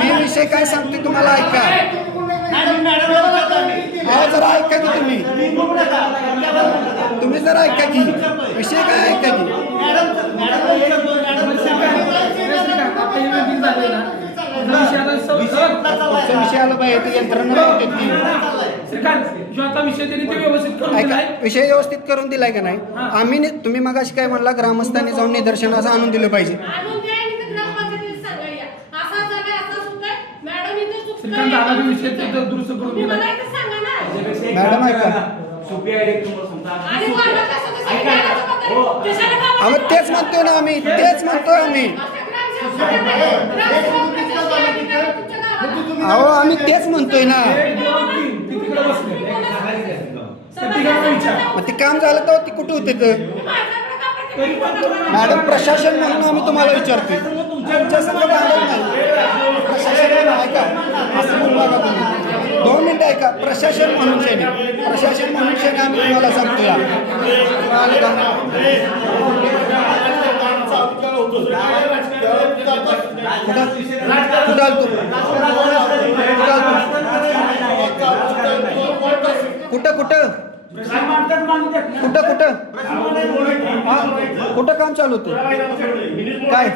मी विषय काय सांगते तुम्हाला ऐका. जरा ऐका की तुम्ही जरा ऐका की विषय काय ऐका की. विषय आला पाहिजे यंत्रणा विषय व्यवस्थित करून दिलाय का नाही. आम्ही तुम्ही मगाशी काय म्हणला ग्रामस्थांनी जाऊन निदर्शनाचं आणून दिलं पाहिजे. मॅडम ऐका तेच म्हणतोय ना आम्ही तेच म्हणतोय आम्ही तेच म्हणतोय ना. ते काम झालं तर ती कुठे होते तर मॅडम प्रशासन म्हणून आम्ही तुम्हाला विचारतोय. तुमच्या सगळं नाही प्रशासन ऐका असं म्हणू नका तुम्ही. 2 मिनिटं ऐका. प्रशासन म्हणून शेने आम्ही तुम्हाला सांगतोय. कुठं कुठं काम चालू होतं काय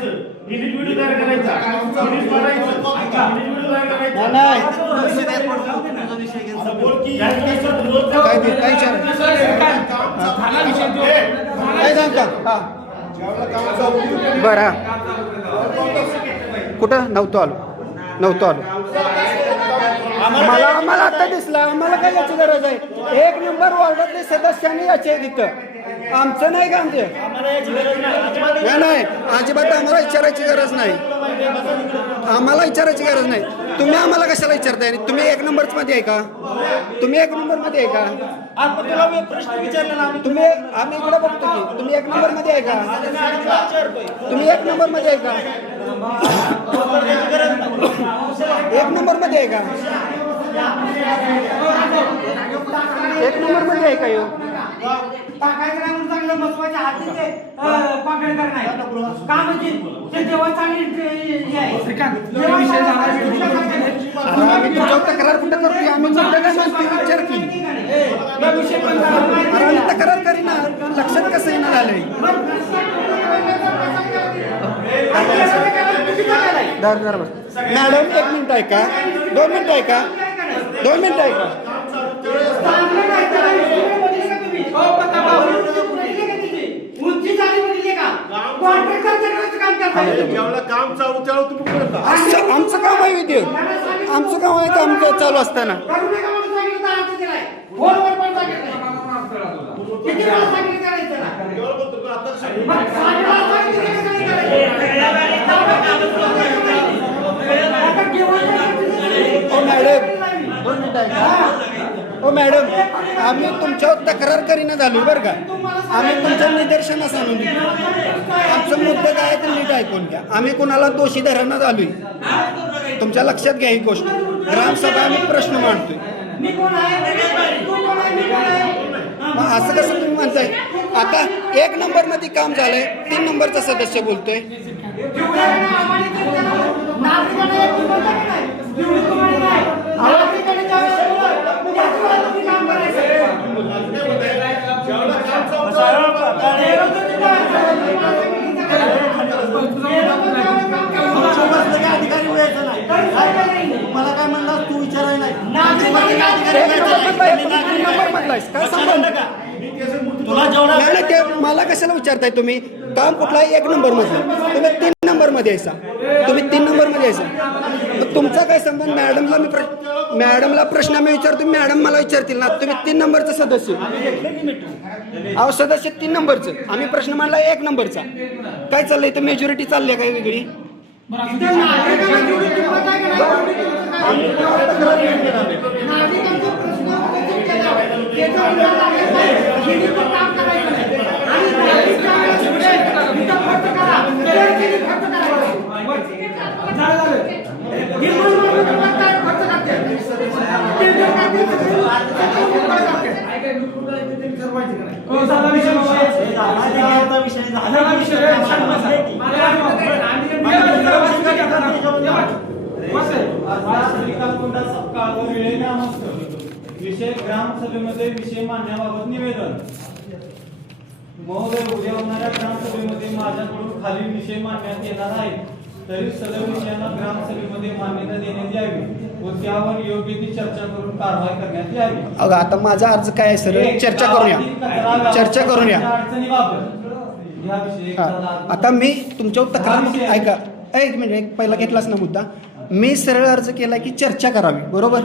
काय सांगता बरं कुठं नव्हतो आलो आम्हाला आता दिसला. आम्हाला काय याची गरज आहे. 1 नंबर वॉर्डातले सदस्यांनी याची आहे तिथं. आमचं नाही का आमचे नाही अजिबात आम्हाला विचारायची गरज नाही. तुम्ही आम्हाला कशाला विचारताय. तुम्ही 1 नंबर मध्ये आहे का. तुम्ही 1 नंबर मध्ये आहे का. तुम्ही आम्ही इकडे बघतो की तुम्ही 1 नंबर मध्ये आहे का. तुम्ही 1 नंबर मध्ये आहे का. 1 नंबर मध्ये आहे का. 1 नंबर मध्ये आहे का यो तक्रार कुठं करतोय आम्ही विचार की तक्रार करीना. लक्षात कसं येणार आलंय. मॅडम 1 मिनिट ऐका. 2 मिनिटं ऐका. आमचं काम आहे विद्य आमचं काम आहे काम चालू असताना मॅडम आम्ही तुमच्यावर तक्रार करीना झालो बरं का. आम्ही तुमच्या निदर्शनास आणून दिलो. आमचं मुद्दा काय तर नीट ऐकून घ्या. आम्ही कोणाला दोषी धरण्यात आलोय. तुमच्या लक्षात घ्या ही गोष्ट. ग्रामसभा आम्ही प्रश्न मांडतोय. मग असं कसं तुम्ही म्हणताय. आता 1 नंबर मध्ये काम झालंय. 3 नंबरचा सदस्य बोलतोय. मला काय म्हणला तू विचारायला मला कशाला विचारताय तुम्ही. काम कुठला 1 नंबर मध्ये तुम्ही 3 नंबर मध्ये यायचा. तुमचा काय संबंध. मॅडमला प्रश्न मी विचारतो. मॅडम मला विचारतील ना. तुम्ही 3 नंबरचं सदस्य सदस्य 3 नंबरचं. आम्ही प्रश्न मांडला 1 नंबरचा. काय चाललंय तर मेजॉरिटी चालली आहे काय वेगळी. विषय ग्रामसभेमध्ये विषय मांडण्याबाबत निवेदन. महोदय, उद्या होणाऱ्या ग्रामसभेमध्ये माझ्याकडून खालील विषय मांडण्यात येणार आहेत. तरी सदर विषयांना ग्रामसभेमध्ये मान्यता देण्यात यावी व त्यावर योग्य ती चर्चा करून कारवाई करण्यात यावी. अगं आता माझा अर्ज काय आहे सर? चर्चा करूया, चर्चा करूया. अडचणीबाबत या विषयी हा. आता मी तुमच्यावर तक्रार ऐका, एक मिनिट, एक पहिला घेतलाच ना मुद्दा. मी सरळ अर्ज केला की चर्चा करावी, बरोबर.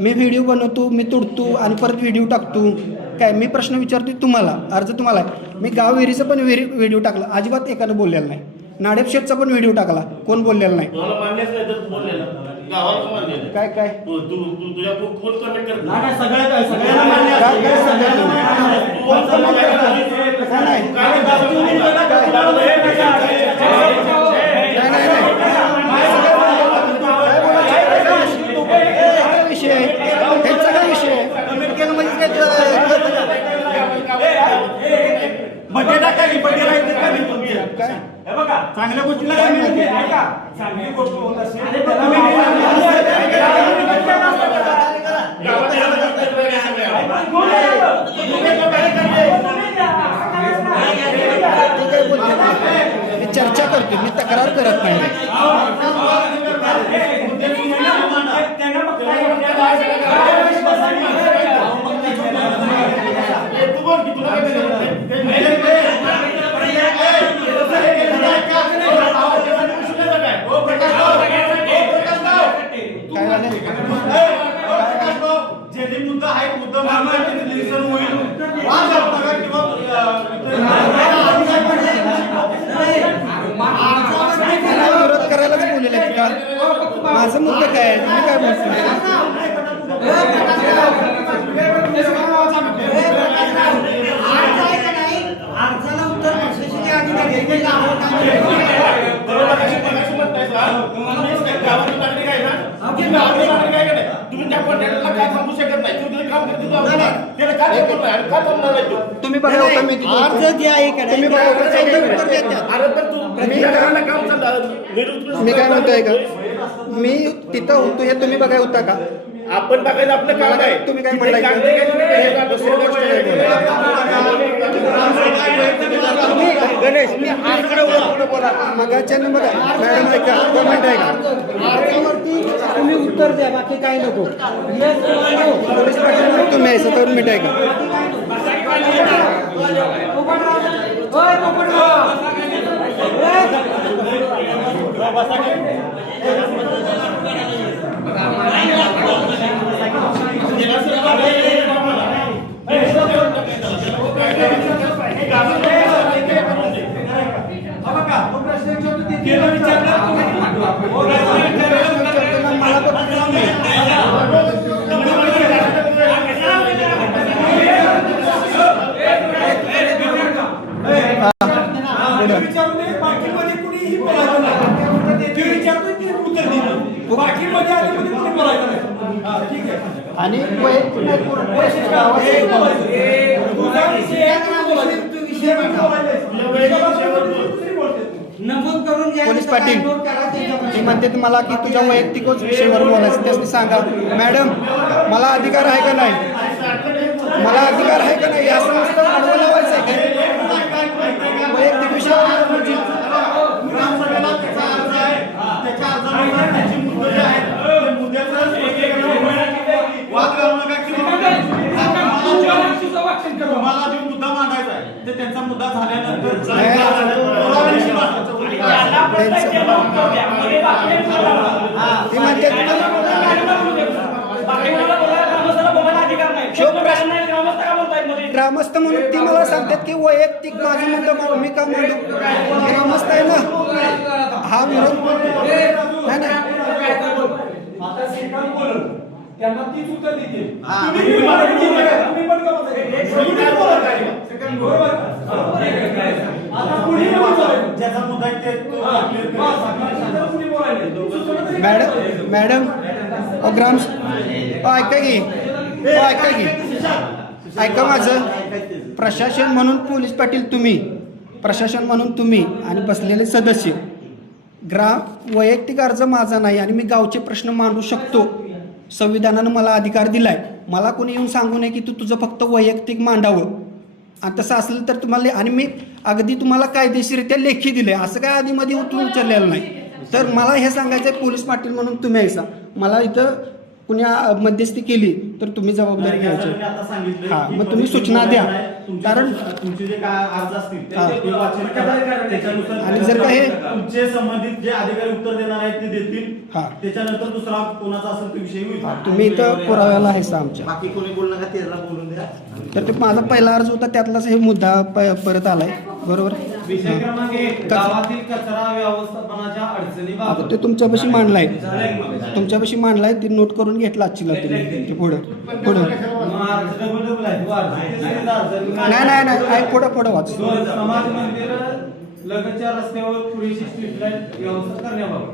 मी व्हिडिओ बनवतो, मी तुडतो आणि परत व्हिडिओ टाकतो. काय मी प्रश्न विचारतो तुम्हाला, अर्ज तुम्हाला आहे. मी गाव विहिरीचा पण व्हिडिओ टाकला, अजिबात एकानं बोललेलं नाही. नाडेप शेठचा पण व्हिडिओ टाकला, कोण बोललेला नाही. काय काय विषय आहे, त्यांचा काय विषय आहे? काय चांगल्या गोष्टीला काय मिळते? चांगली गोष्ट होत असेल मी चर्चा करतो, मी तक्रार करत नाही. मुद्दा आहे, मुद्दा होईल. विरोध करायलाच बोललेलं आहे का? माझं मुद्दा काय आहे? तुम्ही काय बोलतो? तुम्ही बघा होता मी अर्ज जे आहे का तुम्ही बघा होता मी काय म्हणतोय का? मी तिथं होतो हे तुम्ही बघाय होता का? आपण बघायचं आपलं काम आहे. तुम्ही काय म्हणताय? गणेश मी आजकडे बोला मगाच्यानं बघा मॅडम ऐका, दोन मिनिटं ऐका. तुम्ही उत्तर द्या, बाकी काही नको. पोलीस पाटील तुम्ही यायचं, दोन मिनिटं ऐका. आणि पोलीस पाटील मी म्हणते तुम्हाला की तुझ्या वैयक्तिकच विषयावर बोलायचं, त्यासाठी सांगा. मॅडम मला अधिकार आहे का नाही? मला अधिकार आहे का नाही? असं नुसतं आडवं लावायचं आहे का? वैयक्तिक विषयावर तुम्हाला जो मुद्दा मांडायचा आहे ते त्यांचा मुद्दा झाल्यानंतर ग्रामस्थ म्हणून ती मला सांगतात की वैयक्तिक माझा मुद्दा मी का मांडू? ग्रामस्थ आहे ना, हा विरोध नाही ना. त्यांना तीच उत्तर देतील. ज्याचा मुद्दा आहे मॅडम मॅडम ग्राम ऐका की ऐका की ऐका माझं. प्रशासन म्हणून पोलीस पाटील तुम्ही, प्रशासन म्हणून तुम्ही आणि बसलेले सदस्य वैयक्तिक अर्ज माझा नाही आणि मी गावचे प्रश्न मांडू शकतो. संविधानानं मला अधिकार दिलाय. मला कोणी येऊन सांगू नये की तू तुझं फक्त वैयक्तिक मांडावं. आणि तसं असलं तर तुम्हाला आणि मी अगदी तुम्हाला कायदेशीरित्या लेखी दिले, असं काय आधीमध्ये उठून उचललेलं नाही. तर मला हे सांगायचं आहे, पोलीस पाटील म्हणून तुम्ही ऐसा मला इथं कुणी मध्यस्थी केली तर तुम्ही जबाबदारी घ्यायची. आता सांगितलं हां, की मग तुम्ही सूचना द्या. कारण तुमचे जे काय अर्ज असतील हां. ते वाचन करा. त्याच्यानुसार आणि जर का हे तुमचे संबंधित जे अधिकारी उत्तर देणार आहेत ते देतील. हां. त्याच्यानंतर दुसरा कोणाचा असेल तो विषय होईल. तुम्ही इथं पुराव्याला आहेसा आमच्या. बाकी कोणी बोलू नका, त्याला बोलून द्या. तर ते माझा पहिला अर्ज होता त्यातलाच हे मुद्दा परत आलाय. बरोबर. विषय क्रमांक 1 गावातील कचरा व्यवस्थापनाच्या अडचणीबाबत. आता ते तुमच्यापाशी मांडलाय, तुमच्यापाशी मांडलाय, ते नोट करून घेतला आजचीला तुम्ही. ते पुढं पुढं नाही पुढं वाच. समाज मंदिर लगतच्या रस्त्यावर पुरेशी स्ट्रीट लाईट व्यवस्था करण्याबाबत.